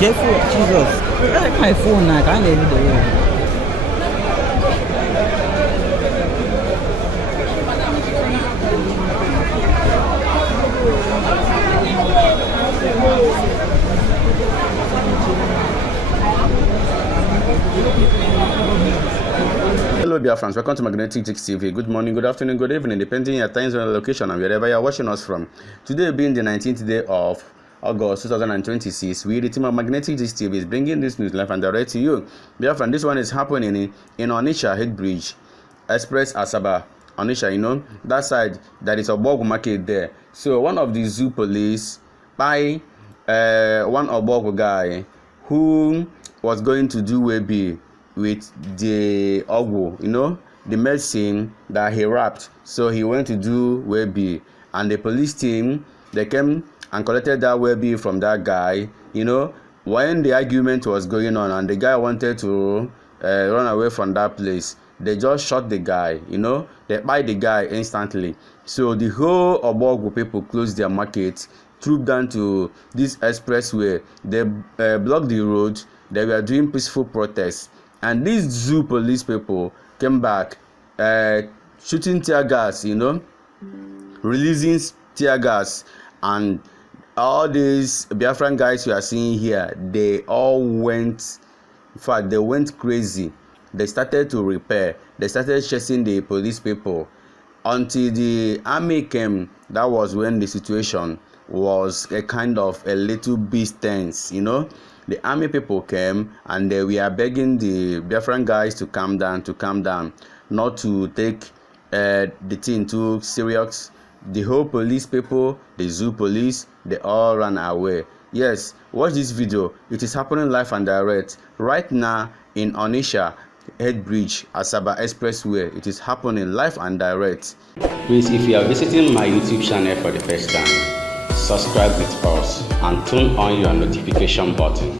Careful, Jesus. I like my phone now. I can't get it away. Hello Biafrans, welcome to Magnetic TV. Good morning, good afternoon, good evening, depending on your time zone, location, and wherever you are watching us from. Today being the 19th day of August 2026, we, the team of Magnetic TV, is bringing this news live and direct to you. Biafran, this one is happening in Onitsha Head Bridge, Express Asaba, Onisha, you know, that side, that is Ogbugwu market there. So one of the zoo police by one Ogbugwu guy who was going to do Webi with the Ogbugwu, you know, the medicine that he wrapped. So he went to do Webi, and the police team, they came and collected that Webi from that guy, you know, when the argument was going on and the guy wanted to run away from that place. They just shot the guy, you know, they kpaied the guy instantly. So the whole Ogbugwu people closed their market, trooped down to this expressway. They blocked the road. They were doing peaceful protests. And these zoo police people came back, shooting tear gas, you know, releasing tear gas. And all these Biafran guys you are seeing here, they all went, in fact, they went crazy. They started to repair. They started chasing the police people until the army came. That was when the situation was a kind of a little bit tense, you know. The army people came and they were begging the Biafran guys to calm down, not to take the thing too serious. The whole police people, the zoo police, they all ran away. Yes, watch this video. It is happening live and direct right now in Onisha Head Bridge, Asaba Expressway. It is happening live and direct. Please, if you are visiting my YouTube channel for the first time, subscribe with us and turn on your notification button.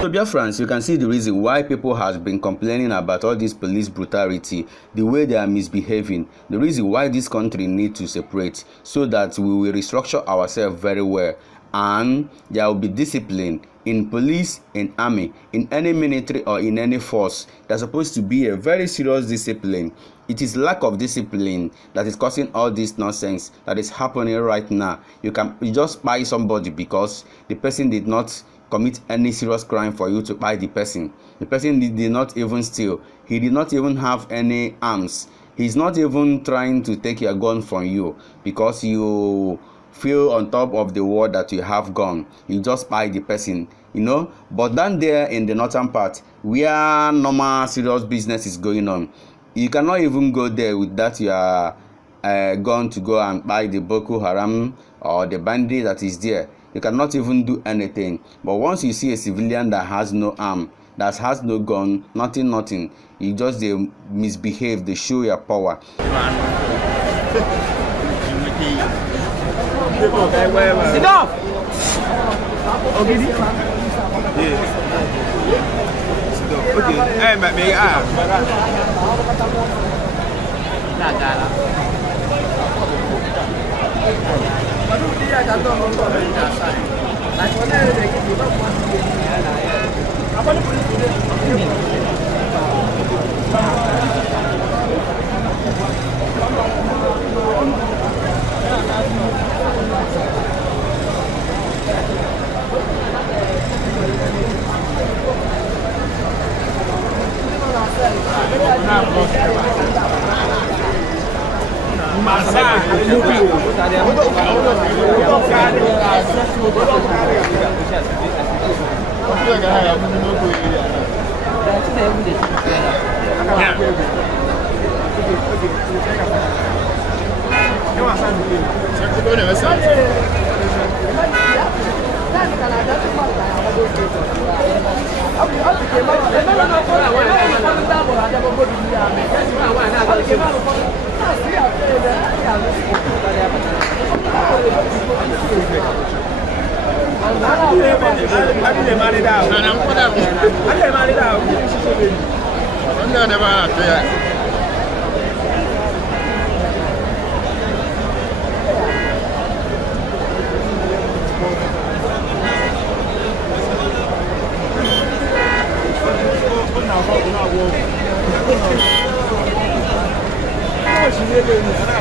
So Biafrans, you can see the reason why people have been complaining about all this police brutality, the way they are misbehaving, the reason why this country needs to separate so that we will restructure ourselves very well and there will be discipline in police, in army, in any military or in any force. There's supposed to be a very serious discipline. It is lack of discipline that is causing all this nonsense that is happening right now. You just buy somebody because the person did not commit any serious crime for you to buy the person. The person did not even steal. He did not even have any arms. He's not even trying to take your gun from you because you feel on top of the world that you have gun. You just buy the person, you know. But down there in the northern part where normal serious business is going on, you cannot even go there with that you are going to go and buy the Boko Haram or the bandit that is there. You cannot even do anything. But once you see a civilian that has no arm, that has no gun, nothing, you just misbehave, they show your power. Sit down. Okay. Hey, but me,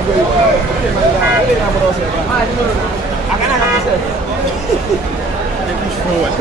Push forward.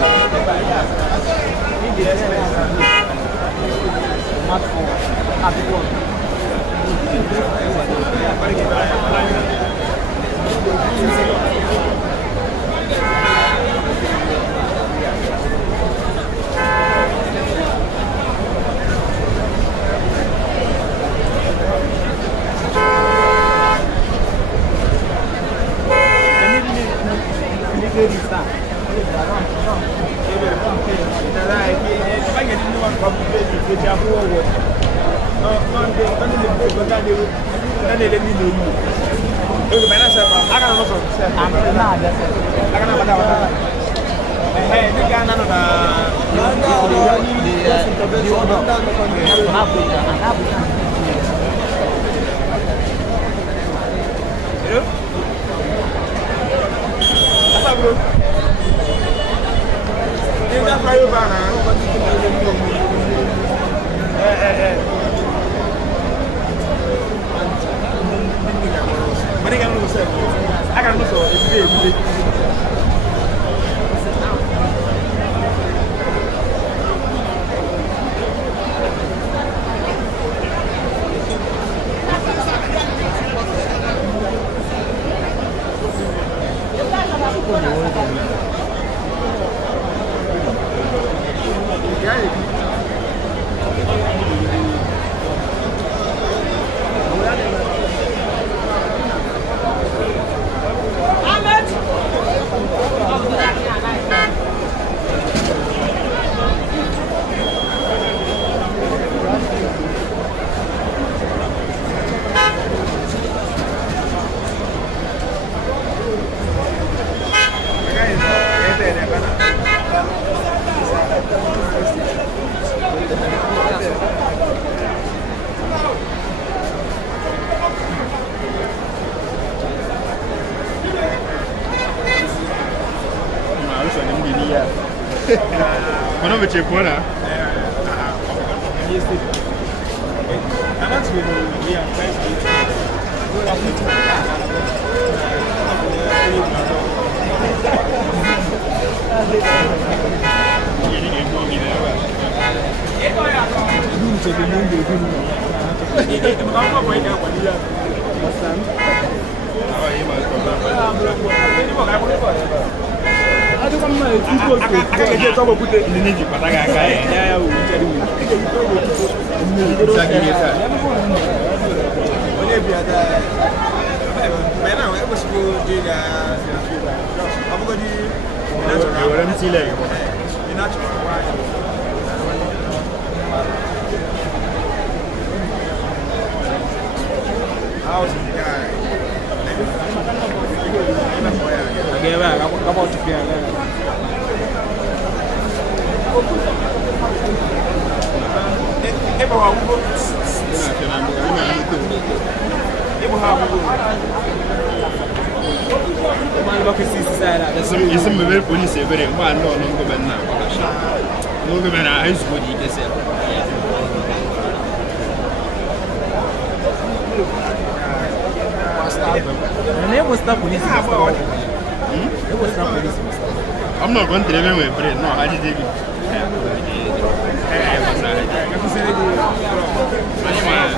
I'm not going to live with bread. No, I did it.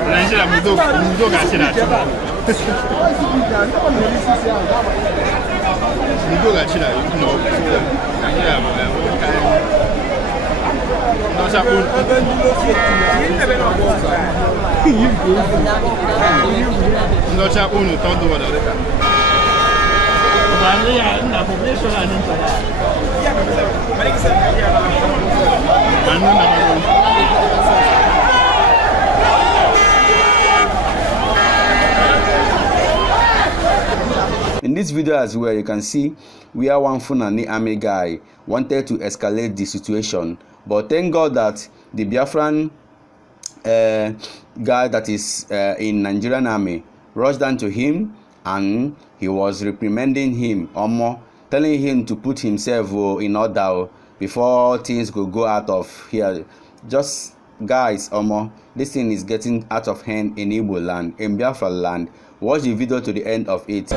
Nigeria, we don't get it. We don't get it. You know, Nigeria, in this video as well, you can see where one Fulani army guy wanted to escalate the situation, but thank God that the Biafran guy that is in Nigerian army rushed down to him, and he was reprimanding him, telling him to put himself in order before things could go out of here. Just guys, this thing is getting out of hand in Igbo land, in Biafra land. Watch the video to the end of it.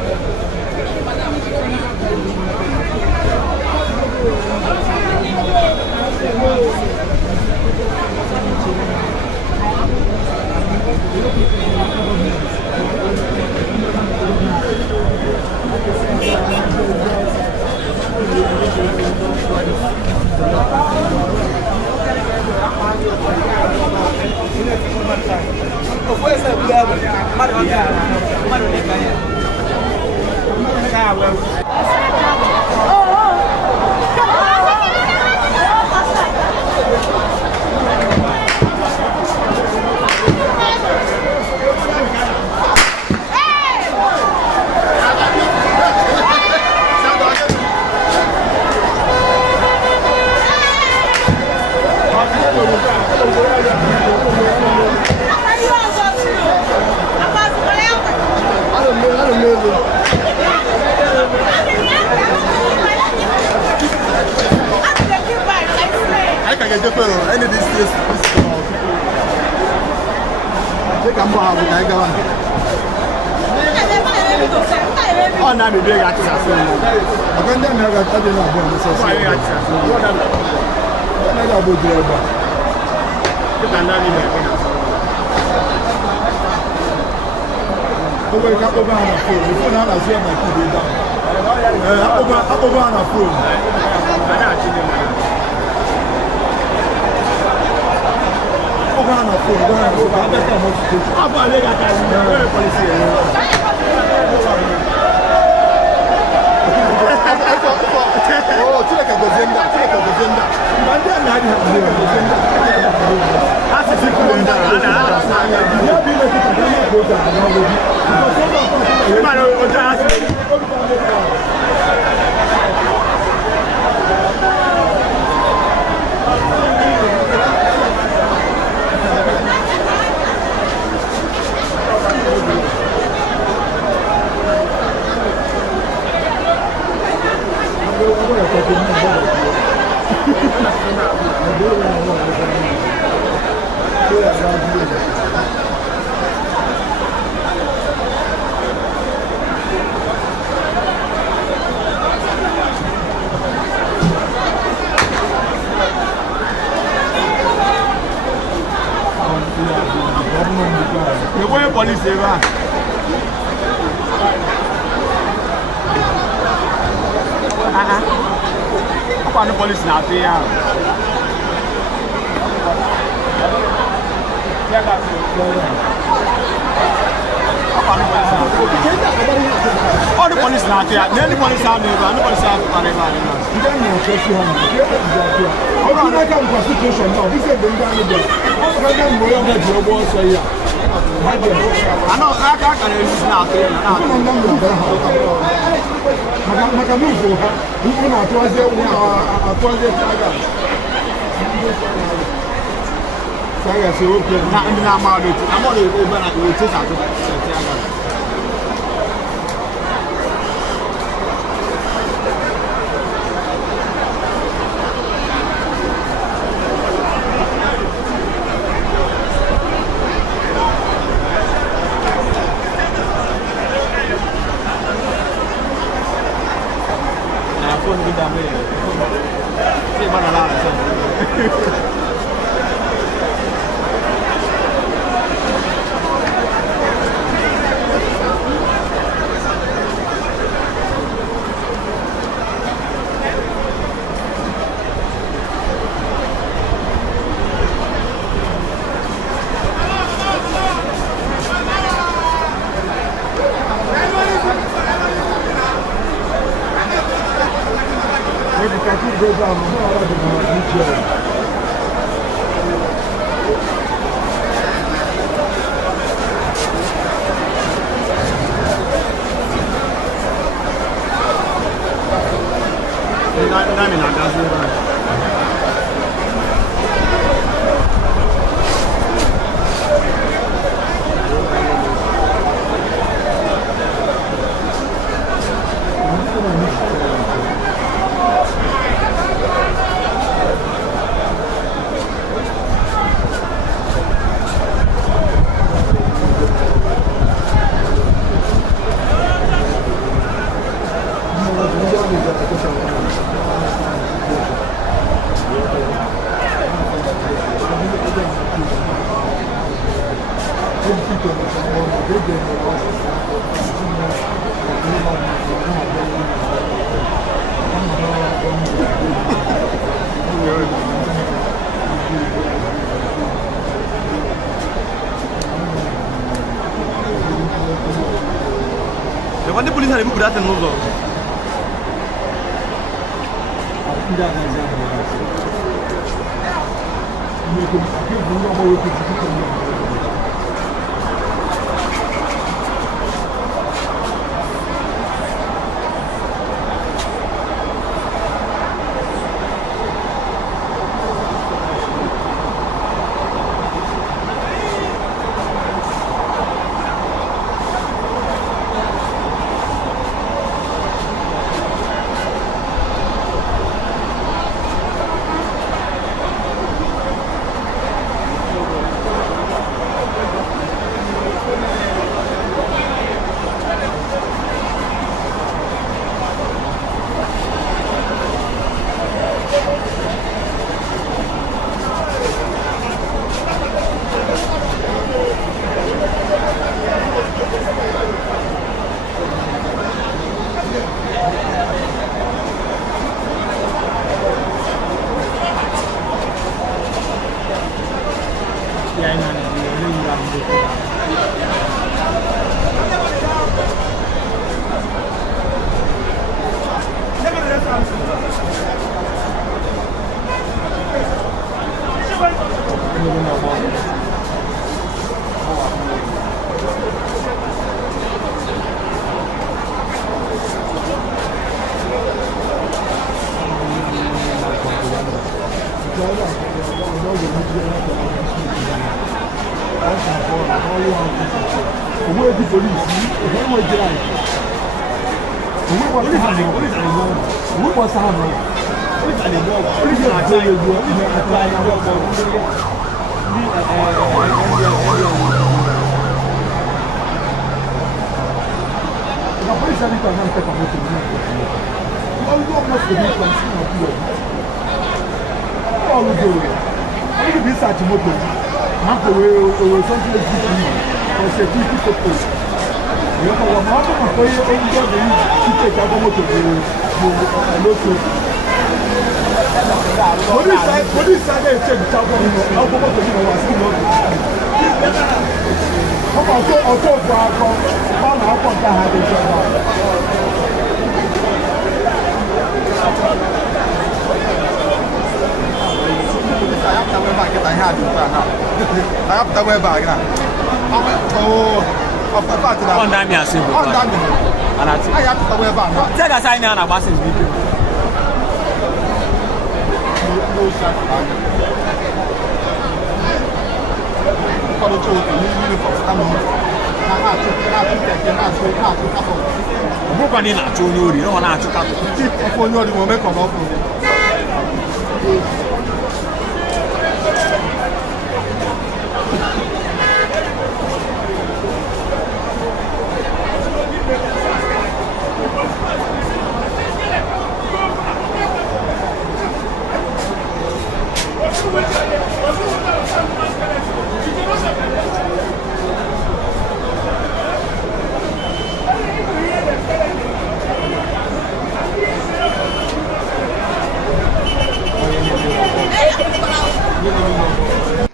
When the police had moved that and moved on.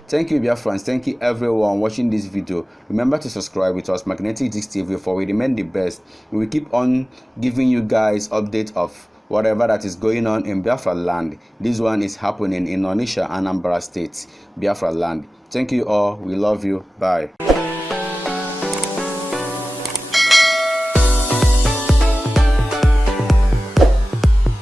Thank you, Biafrans. Thank you, everyone watching this video. Remember to subscribe with us, Magnetic Disc TV, for we remain the best. We will keep on giving you guys updates of whatever that is going on in Biafra land. This one is happening in Onisha and Anambra states, Biafra land. Thank you all. We love you. Bye.